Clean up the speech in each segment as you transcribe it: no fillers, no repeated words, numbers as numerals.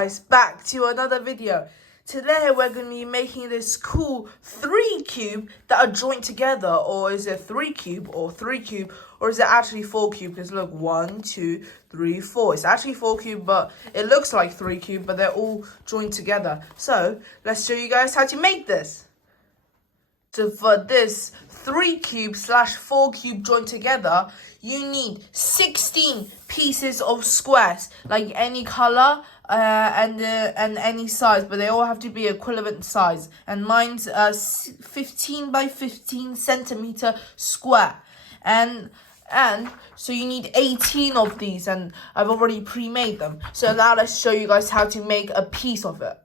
guys, back to another video. Today we're going to be making this cool 3 cube that are joined together. Or is it 3 cube or 3 cube, or is it actually 4 cube? Because look, 1, 2, 3, 4. It's actually 4 cube, but it looks like 3 cube, but they're all joined together. So let's show you guys how to make this. So for this 3 cube / 4 cube joined together, you need 16 pieces of squares, like any color and any size, but they all have to be equivalent size. And mine's 15 by 15 centimeter square, and so you need 18 of these, and I've already pre-made them. So now let's show you guys how to make a piece of it.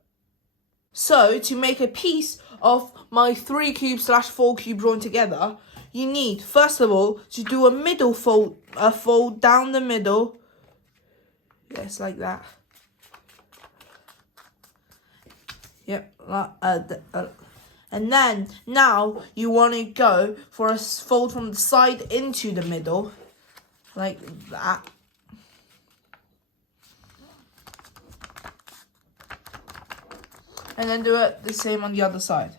So to make a piece of my 3 cube / 4 cube joined together, you need, first of all, to do a middle fold, fold down the middle. Yes, like that. Yep. And then now you want to go for a fold from the side into the middle, like that. And then do it the same on the other side.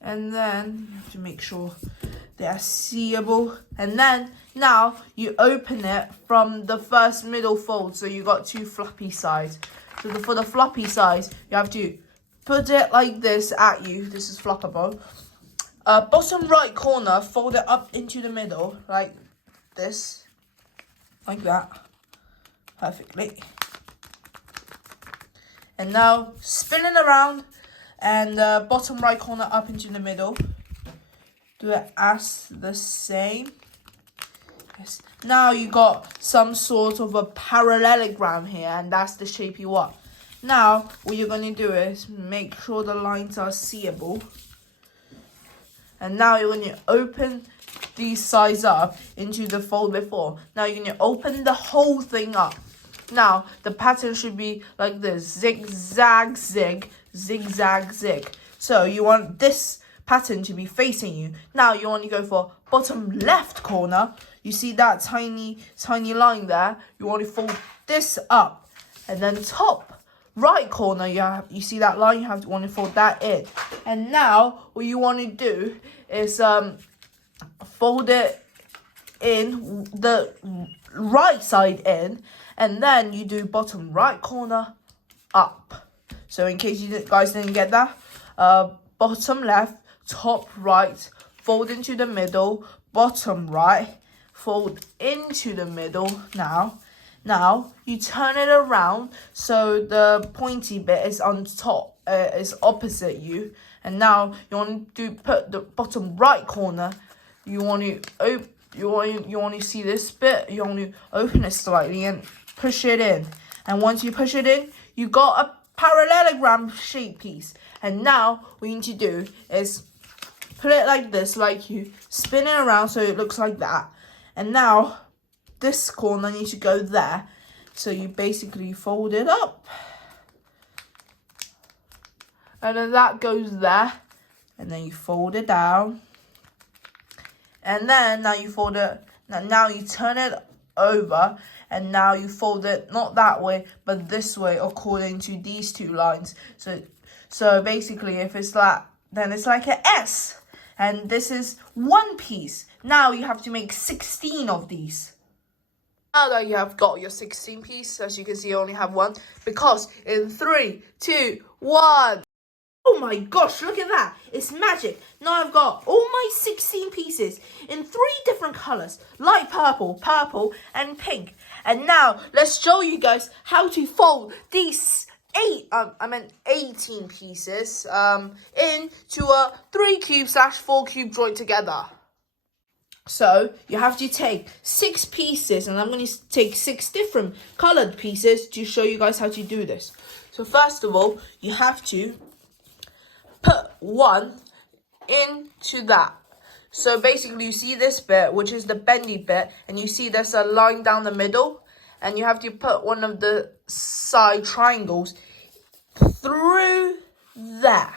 And then you have to make sure they are seeable. And then now you open it from the first middle fold. So you got 2 floppy sides. So for the floppy sides, you have to put it like this at you. This is floppable. Bottom right corner, fold it up into the middle like this, like that. Perfectly. And now spin it around, and bottom right corner up into the middle. Do it as the same. Yes. Now you got some sort of a parallelogram here, and that's the shape you want. Now what you're going to do is make sure the lines are seeable. And now you're going to open these sides up into the fold before. Now you're going to open the whole thing up. Now, the pattern should be like this. Zigzag, zig, zigzag, zig. So you want this pattern to be facing you. Now you want to go for bottom left corner. You see that tiny line there? You want to fold this up. And then top right corner, you see that line? You want to fold that in. And now what you want to do is fold it in, the right side in. And then you do bottom right corner up. So in case you guys didn't get that, bottom left, top right, fold into the middle, bottom right, fold into the middle. Now you turn it around so the pointy bit is on top, is opposite you. And now you want to put the bottom right corner. You want to see this bit. You want to open it slightly and push it in. And once you push it in, you got a parallelogram shape piece. And now what you need to do is put it like this, like you spin it around so it looks like that. And now this corner needs to go there. So you basically fold it up. And then that goes there. And then you fold it down. And then now you fold it. Now you turn it over. And now you fold it not that way, but this way, according to these 2 lines. So basically, if it's that, then it's like an S. And this is 1 piece. Now you have to make 16 of these. Now that you have got your 16 piece, as you can see, I only have 1. Because in 3, 2, 1. Oh my gosh, look at that. It's magic. Now I've got all my 16 pieces in 3 different colors. Light purple, purple, and pink. And now let's show you guys how to fold these 18 pieces into a 3 cube / 4 cube joined together. So you have to take 6 pieces, and I'm going to take 6 different colored pieces to show you guys how to do this. So first of all, you have to put 1 into that. So basically you see this bit, which is the bendy bit, and you see there's a line down the middle, and you have to put one of the side triangles through there.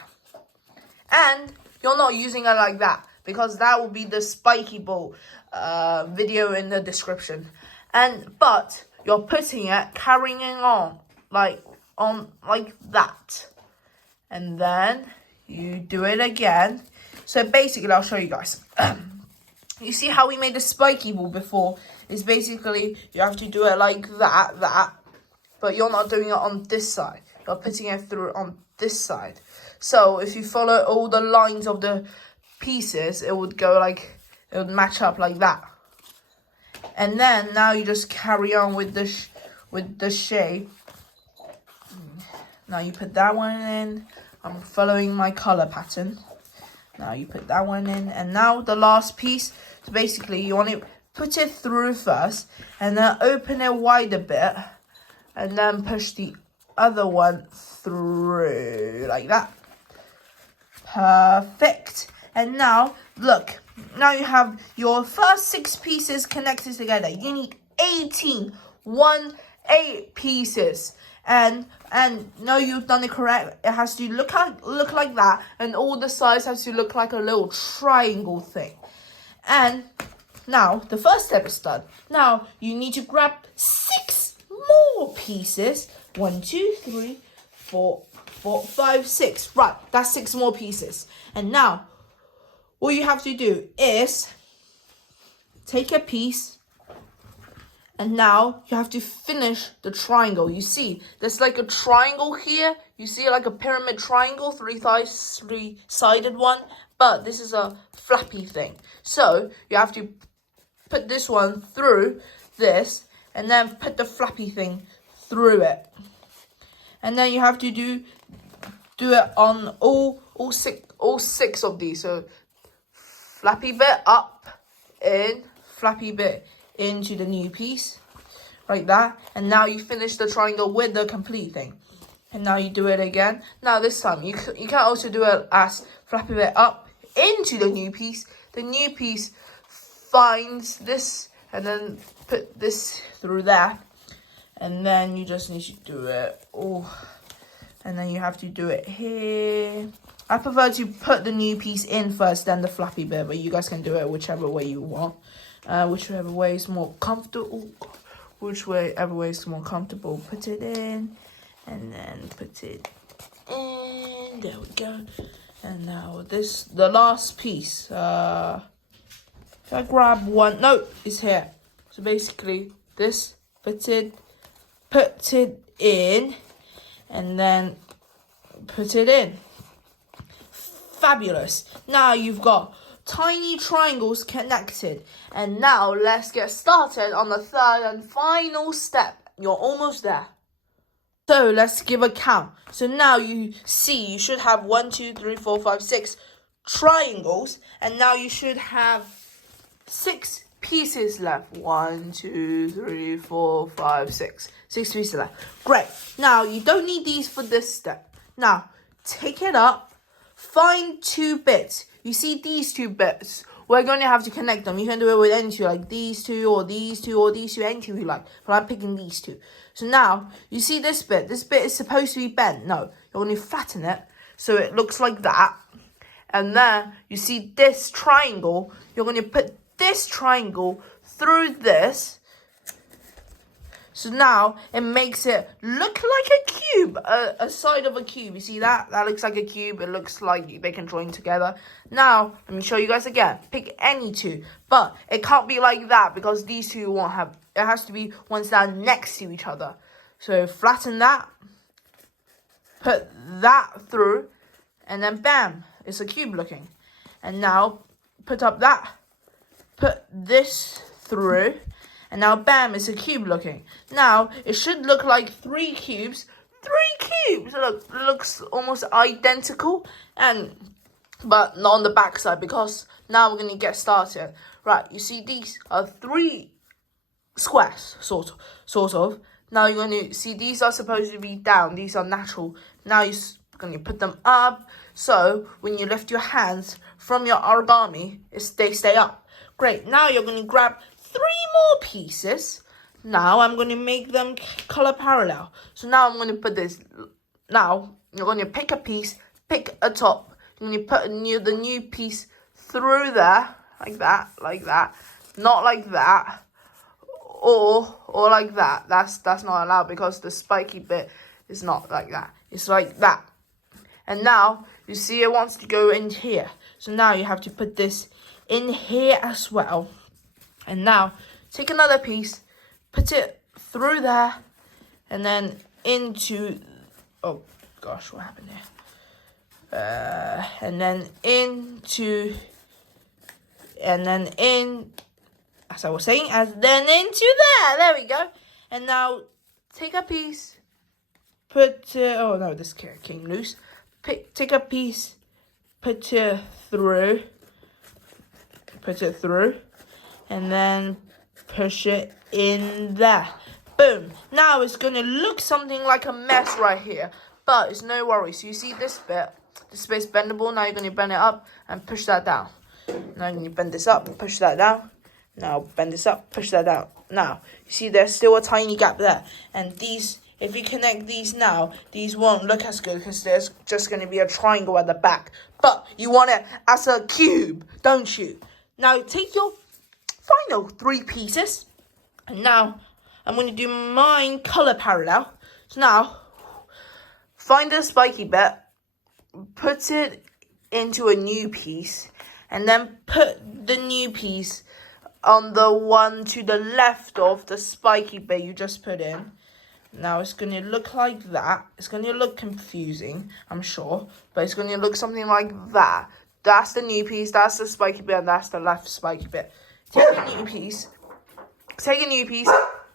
And you're not using it like that, because that will be the spiky ball video in the description. but you're putting it, carrying it on like that, and then you do it again. So basically, I'll show you guys. You see how we made the spiky ball before? It's basically you have to do it like that, but you're not doing it on this side. You're putting it through on this side. So if you follow all the lines of the pieces, it would match up like that. And then now you just carry on with the shape. Now you put that one in. I'm following my color pattern. Now you put that one in, and now the last piece. So basically, you want to put it through first, and then open it wide a bit, and then push the other one through like that. Perfect. And now look. Now you have your first 6 pieces connected together. You need 18 pieces. And no, you've done it correct. It has to look like that, and all the sides has to look like a little triangle thing. And now the first step is done. Now you need to grab 6 more pieces. 1, 2, 3, 4, 5, 6. Right, that's 6 more pieces. And now all you have to do is take a piece, and now you have to finish the triangle. You see, there's like a triangle here. You see like a pyramid triangle, 3-sided one, but this is a flappy thing. So you have to put this one through this, and then put the flappy thing through it. And then you have to do it on all six of these. So flappy bit up, in, flappy bit into the new piece, like that. And now you finish the triangle with the complete thing. And now you do it again. Now this time, you can also do it as flappy bit up, into the new piece. The new piece finds this, and then put this through there. And then you just need to do it. And then you have to do it here. I prefer to put the new piece in first, then the flappy bit, but you guys can do it whichever way you want. Whichever way is more comfortable. Whichever way is more comfortable. Put it in, and then put it in. There we go. And now the last piece. If I grab one, no, it's here. So basically, this, put it in, and then put it in. Fabulous. Now you've got tiny triangles connected. And now let's get started on the third and final step. You're almost there. So let's give a count. So now you see you should have 1, 2, 3, 4, 5, 6 triangles. And now you should have 6 pieces left. 1, 2, 3, 4, 5, 6. 6 pieces left. Great. Now you don't need these for this step. Now take it up. Find 2 bits. You see these 2 bits. We're going to have to connect them. You can do it with any 2, like these 2, or these 2, or these 2, any 2 you like. But I'm picking these 2. So now, you see this bit. This bit is supposed to be bent. No, you're going to flatten it so it looks like that. And then, you see this triangle. You're going to put this triangle through this. So now, it makes it look like a cube, a side of a cube. You see that? That looks like a cube. It looks like they can join together. Now, let me show you guys again. Pick any 2. But it can't be like that because these 2 won't have... It has to be ones that are next to each other. So, flatten that. Put that through. And then, bam. It's a cube looking. And now, put up that. Put this through. And now, bam, it's a cube looking. Now, it should look like 3 cubes. 3 cubes! Look, it looks almost identical. But not on the back side, because now we're going to get started. Right, you see these are 3 squares, sort of. Now you're going to see these are supposed to be down. These are natural. Now you're going to put them up. So, when you lift your hands from your origami, they stay up. Great. Now you're going to grab 3 more pieces. Now I'm going to make them color parallel. So now I'm going to put this. Now you're going to pick a piece, pick a top. You're going to put the new piece through there, like that. Not like that. or like that. That's not allowed because the spiky bit is not like that. It's like that. And now you see it wants to go in here. So now you have to put this in here as well. And now take another piece, put it through there, and then into, oh gosh, what happened here? And then into, and then in, as I was saying, and then into there we go. And now take a piece, put, oh no, this came loose. Take a piece, put it through, and then push it in there. Boom. Now it's going to look something like a mess right here, but it's no worries. So you see this bit, this bit's bendable. Now you're going to bend it up and push that down. Now you're going to bend this up, push that down. Now bend this up, push that down. Now, you see there's still a tiny gap there. And these, if you connect these now, these won't look as good because there's just going to be a triangle at the back. But you want it as a cube, don't you? Now take your final 3 pieces. And now I'm going to do mine color parallel. So now, find the spiky bit, put it into a new piece, and then put the new piece on the one to the left of the spiky bit you just put in. Now it's going to look like that. It's going to look confusing, I'm sure, but it's going to look something like that. That's the new piece, that's the spiky bit, and that's the left spiky bit. Take a new piece,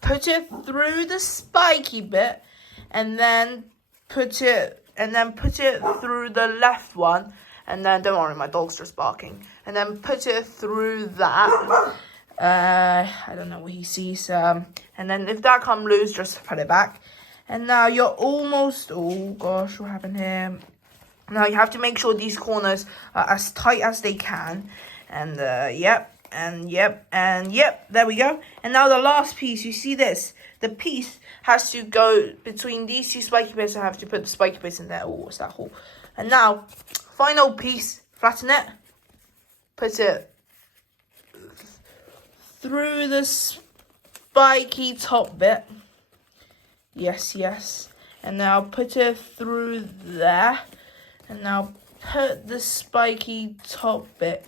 put it through the spiky bit, and then put it through the left one, and then, don't worry, my dog's just barking, and then put it through that. I don't know what he sees, and then if that comes loose, just put it back. And now you're almost, oh gosh, what happened here? Now you have to make sure these corners are as tight as they can, and yep, there we go. And now the last piece, you see this, the piece has to go between these 2 spiky bits. I have to put the spiky bits in there. Oh, what's that hole? And now, final piece, flatten it, put it through the spiky top bit. Yes. And now put it through there. And now put the spiky top bit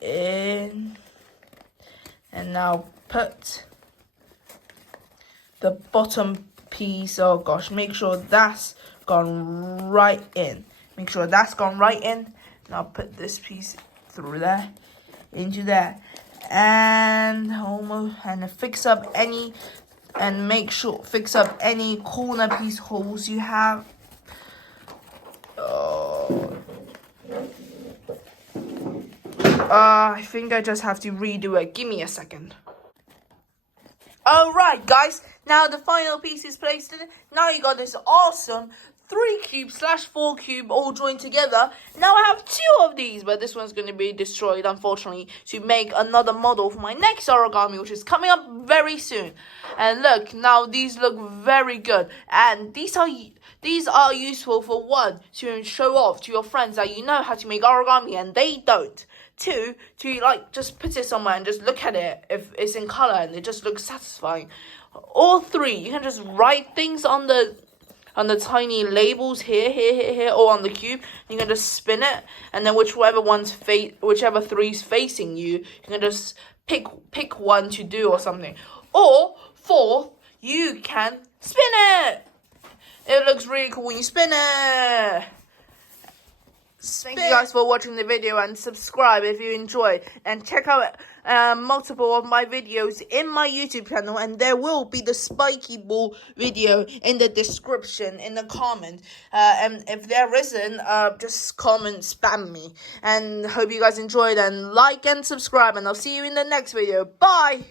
in. And now put the bottom piece. Oh gosh, make sure that's gone right in. Now put this piece through there, into there. And fix up any corner piece holes you have. I think I just have to redo it. Give me a second. Alright guys, now the final piece is placed in it. Now you got this awesome 3 cube / 4 cube all joined together. Now I have 2 of these, but this one's going to be destroyed, unfortunately, to make another model for my next origami, which is coming up very soon. And look, now these look very good, and these are useful for 1, to show off to your friends that you know how to make origami and they don't. 2, to like just put it somewhere and just look at it if it's in color and it just looks satisfying. Or 3, you can just write things on the tiny labels here, or on the cube. You can just spin it, and then whichever 3's facing you, you can just pick one to do or something. Or 4, you can spin it. It looks really cool when you spin it. Thank you guys for watching the video, and subscribe if you enjoyed, and check out multiple of my videos in my YouTube channel, and there will be the spiky ball video in the description, in the comment, and if there isn't, just comment, spam me, and hope you guys enjoyed, and like and subscribe, and I'll see you in the next video. Bye.